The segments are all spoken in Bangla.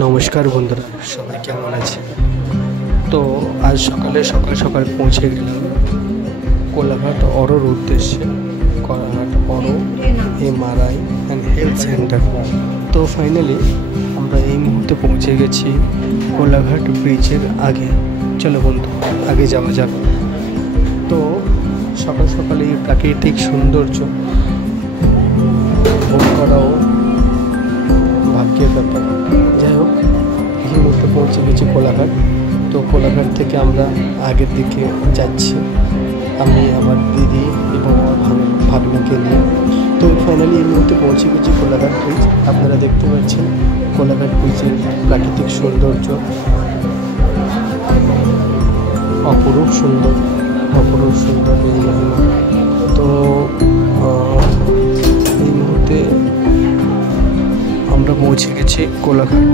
নমস্কার বন্ধুরা, সবাই কেমন আছে? তো আজ সকাল সকাল পৌঁছে গেলাম কোলাঘাট অরোর উদ্দেশ্যে। Kolaghat Auro MRI and health centre. তো ফাইনালি আমরা এই মুহূর্তে পৌঁছে গেছি কোলাঘাট ব্রিজের আগে। চলো বন্ধু, আগে যাওয়া যাক। তো সকাল সকালে এই প্রাকৃতিক সৌন্দর্য ভোগ করাও ভাগ্যের ব্যাপার। যাই হোক, এই মুহূর্তে পৌঁছে গেছি কোলাঘাট। তো কোলাঘাট থেকে আমরা আগের দিকে যাচ্ছি, আমি আমার দিদি এবং আমার ভাগনাকে নিয়ে। তো ফাইনালি এই মুহূর্তে পৌঁছে গেছি কোলাঘাট ব্রিজ। আপনারা দেখতে পাচ্ছেন কোলাঘাট ব্রিজের প্রাকৃতিক সৌন্দর্য অপরূপ সুন্দর, অপরূপ সুন্দর এই মহিমা। তো এই মুহূর্তে আমরা পৌঁছে গেছি কোলাঘাট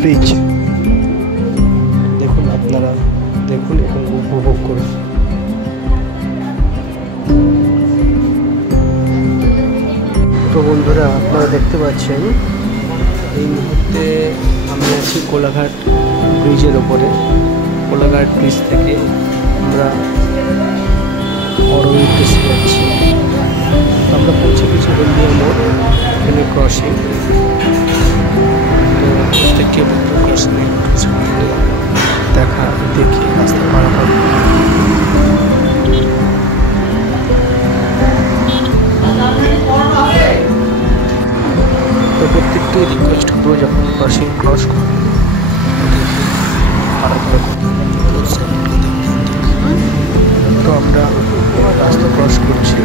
ব্রিজ। দেখুন, আপনারা দেখুন এবং উপভোগ করুন। তো বন্ধুরা, আপনারা দেখতে পাচ্ছেন এই মুহূর্তে আমি আছি কোলাঘাট ব্রিজের ওপরে। কোলাঘাট ব্রিজ থেকে আমরা অরোর উদ্দেশ্যে যাচ্ছি। আমরা পৌঁছে গেছি হলদিয়া মোড়, এখানে ক্রসিং। তো প্রত্যেকটি ক্রসিংয়ে দেখি রাস্তা পারাপার। তো প্রত্যেকটি রিকোয়েস্ট করবো, যখন ক্রসিং ক্রস করবে পারাপার করবে। তো আমরা রাস্তা ক্রস করছি।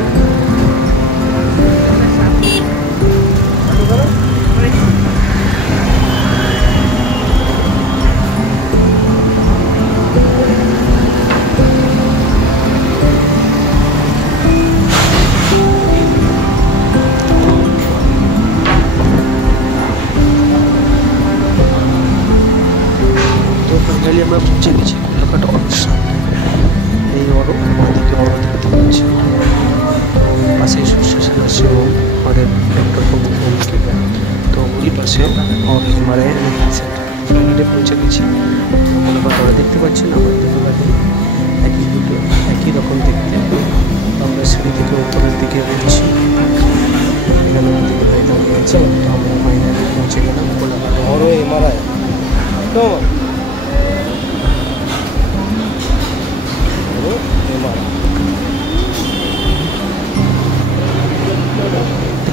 ফাইনালি আমরা পৌঁছে গেছি কোলাঘাট অরোর সামনে। এই অরো, আমাদেরকে অরো দেখতে পাচ্ছি, পাশে শস্য আমাদের ডক্টর মুখ্যমন্ত্রী। তো ওই পাশে MRI হেলথ সেন্টার। ফাইনালি পৌঁছে গেছি কোলাঘাট অরো। দেখতে পাচ্ছেন আমার দুটো গাড়ি একই রকম দেখতে। আমরা সিঁড়ি থেকে উপরের দিকে উঠছি। এখানে আমাদের ভাই দাঁড়িয়ে আছে। তো আমরা ফাইনালি পৌঁছে গেলাম কোলাঘাট অরো MRI। তো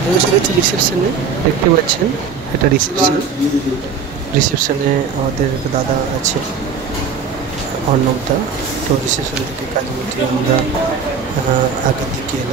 পৌঁছে গেছি রিসেপশনে। দেখতে পাচ্ছেন এটা রিসেপশনে আমাদের দাদা আছে, অর্ণবদা। তো রিসেপশন থেকে কাজ মিটিয়ে আমরা আগের দিকে এলাম।